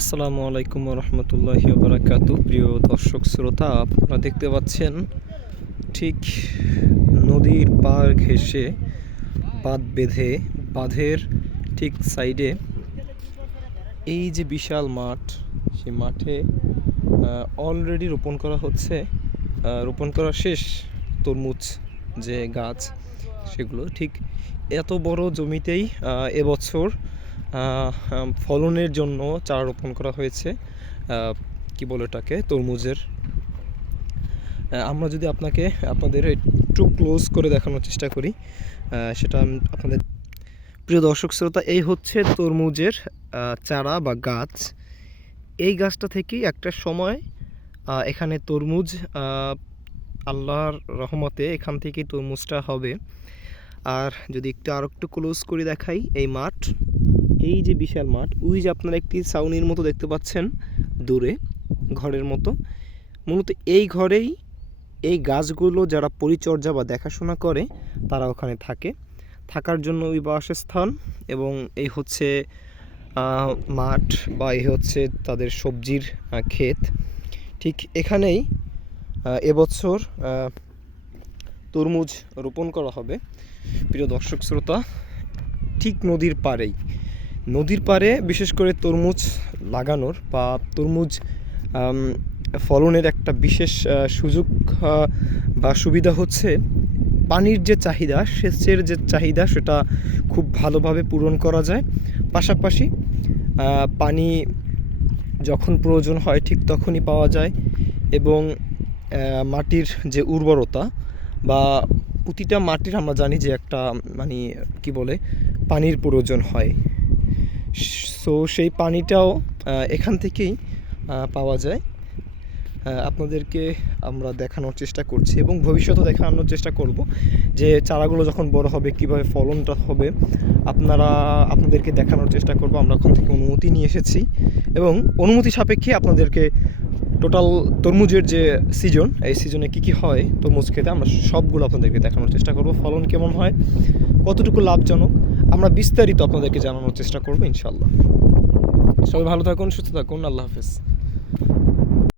আসসালামু আলাইকুম রহমতুল্লাহি বারাকাত প্রিয় দর্শক শ্রোতা, আপনারা দেখতে পাচ্ছেন ঠিক নদীর পার ঘেঁষে বাঁধ বেঁধে, বাঁধের ঠিক সাইডে এই যে বিশাল মাঠ, সেই মাঠে অলরেডি রোপণ করা হচ্ছে রোপণ করা শেষ তরমুজ যে গাছ, সেগুলো ঠিক এত বড় জমিতেই এবছর ফলনের জন্য চারা রোপণ করা হয়েছে। কি বলে এটাকে তরমুজের। আমরা যদি আপনাকে, আপনাদের একটু ক্লোজ করে দেখানোর চেষ্টা করি সেটা আপনাদের প্রিয় দর্শক শ্রোতা, এই হচ্ছে তরমুজের চারা বা গাছ। এই গাছটা থেকেই একটা সময় এখানে তরমুজ আল্লাহর রহমতে এখান থেকেই তরমুজটা হবে। আর যদি একটু আর একটু ক্লোজ করে দেখাই এই মাঠ। এই যে বিশাল মাঠ, ওই যে আপনারা একটি ছাউনির মতো দেখতে পাচ্ছেন দূরে, ঘরের মতো। মূলত এই ঘরেই এই গাছগুলো যারা পরিচর্যা বা দেখাশোনা করে, তারা ওখানে থাকে। থাকার জন্য ওই বাসস্থান এবং এই হচ্ছে মাঠ বা এই হচ্ছে তাদের সবজির ক্ষেত। ঠিক এখানেই এবছর তরমুজ রোপণ করা হবে। প্রিয় দর্শক, শ্রোতা, ঠিক নদীর পাড়েই। নদীর পাড়ে, বিশেষ করে তরমুজ লাগানোর বা তরমুজ ফলনের একটা বিশেষ সুযোগ বা সুবিধা হচ্ছে পানির যে চাহিদা, সেচের যে চাহিদা, সেটা খুব ভালোভাবে পূরণ করা যায়। পাশাপাশি পানি যখন প্রয়োজন হয়, ঠিক তখনই পাওয়া যায় এবং মাটির যে উর্বরতা বা প্রতিটা মাটির আমরা জানি যে একটা মানে কি বলে, পানির প্রয়োজন হয়। সো সেই পানিটাও এখান থেকেই পাওয়া যায়। আপনাদেরকে আমরা দেখানোর চেষ্টা করছি এবং ভবিষ্যতে দেখানোর চেষ্টা করব যে চারাগুলো যখন বড় হবে, কীভাবে ফলনটা হবে, আপনারা, আপনাদেরকে দেখানোর চেষ্টা করব। আমরা ওখান থেকে অনুমতি নিয়ে এসেছি এবং অনুমতি সাপেক্ষে আপনাদেরকে টোটাল তরমুজের যে সিজন এই সিজনে কী কী হয়, তরমুজ খেতে আমরা সবগুলো আপনাদেরকে দেখানোর চেষ্টা করব। ফলন কেমন হয়, কতটুকু লাভজনক আমরা বিস্তারিত আপনাদেরকে জানানোর চেষ্টা করব ইনশাল্লাহ সবাই ভালো থাকুন সুস্থ থাকুন আল্লাহ হাফেজ।